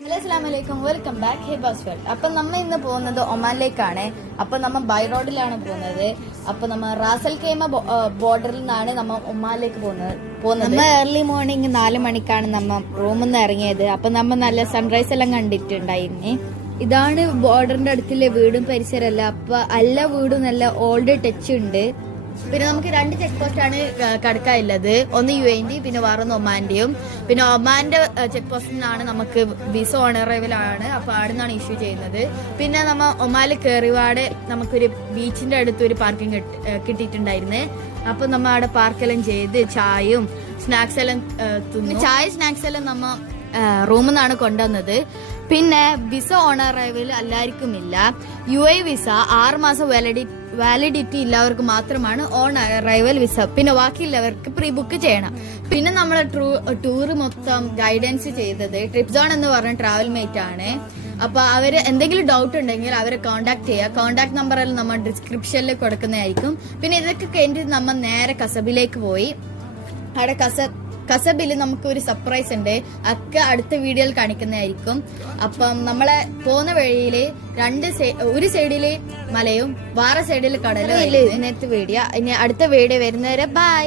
Hello അസ്സലാമലൈക്കും, welcome back Hibas world. അപ്പൊ നമ്മ ഇന്ന് പോകുന്നത് ഒമാനിലേക്കാണ്. അപ്പൊ നമ്മ ബൈ റോഡിലാണ് പോകുന്നത്. അപ്പൊ നമ്മ റാസൽ കൈമ ബോർഡറിൽ നിന്നാണ് നമ്മ ഒമാനിലേക്ക് പോകുന്നത്. നമ്മ ഏർലി മോർണിംഗ് 4 മണിക്കാണ് നമ്മ റൂമിൽ നിന്ന് ഇറങ്ങിയത്. അപ്പൊ നമ്മ നല്ല സൺറൈസ് എല്ലാം കണ്ടിട്ടുണ്ടായിരുന്നു. ഇതാണ് ബോർഡറിന്റെ അടുത്തുള്ള വീടും പരിസരമല്ല. അപ്പൊ എല്ലാ വീടും നല്ല ഓൾഡ് ടച്ച് ഉണ്ട്. പിന്നെ നമുക്ക് 2 ചെക്ക് പോസ്റ്റ് ആണ് കടക്കാനുള്ളത്. ഒന്ന് UAE പിന്നെ വേറൊന്ന് ഒമാന്റെയും. പിന്നെ ഒമാന്റെ ചെക്ക് പോസ്റ്റിൽ നിന്നാണ് നമുക്ക് വിസ ഓൺ അറൈവലാണ്. അപ്പൊ അവിടെ നിന്നാണ് ഇഷ്യൂ ചെയ്യുന്നത്. പിന്നെ നമ്മ ഒമാനിൽ കയറിവാട് നമുക്കൊരു ബീച്ചിന്റെ അടുത്ത് ഒരു പാർക്കിംഗ് കിട്ടിയിട്ടുണ്ടായിരുന്നേ. അപ്പൊ നമ്മ അവിടെ പാർക്കെല്ലാം ചെയ്ത് ചായയും സ്നാക്സ് എല്ലാം സ്നാക്സ് എല്ലാം നമ്മ റൂമിൽ നിന്നാണ് കൊണ്ടുവന്നത്. പിന്നെ വിസ ഓൺ അറൈവൽ എല്ലാവർക്കും ഇല്ല. UAE വിസ 6 മാസം വാലിഡിറ്റി ഇല്ലവർക്ക് മാത്രമാണ് ഓൺ അറൈവൽ വിസ. പിന്നെ ബാക്കിയുള്ളവർക്ക് പ്രീ ബുക്ക് ചെയ്യണം. പിന്നെ നമ്മളെ ടൂർ മൊത്തം ഗൈഡൻസ് ചെയ്തത് ട്രിപ്പ് സോൺ എന്ന് പറഞ്ഞ ട്രാവൽ മേറ്റ് ആണ്. അപ്പൊ അവര് എന്തെങ്കിലും ഡൗട്ട് ഉണ്ടെങ്കിൽ അവരെ കോൺടാക്ട് ചെയ്യുക. കോൺടാക്ട് നമ്പർ എല്ലാം നമ്മൾ ഡിസ്ക്രിപ്ഷനിൽ കൊടുക്കുന്നതായിരിക്കും. പിന്നെ ഇതൊക്കെ കഴിഞ്ഞിട്ട് നമ്മൾ നേരെ കസബിലേക്ക് പോയി. അവിടെ കസബില് നമുക്ക് ഒരു സർപ്രൈസ് ഉണ്ട്. ഒക്കെ അടുത്ത വീഡിയോയിൽ കാണിക്കുന്നതായിരിക്കും. അപ്പം നമ്മളെ പോകുന്ന വഴിയില് ഒരു സൈഡില് മലയും വേറെ സൈഡില് കടലും ഇന്നത്തെ വീഡിയോ. ഇനി അടുത്ത വീഡിയോ വരുന്നവരെ ബൈ.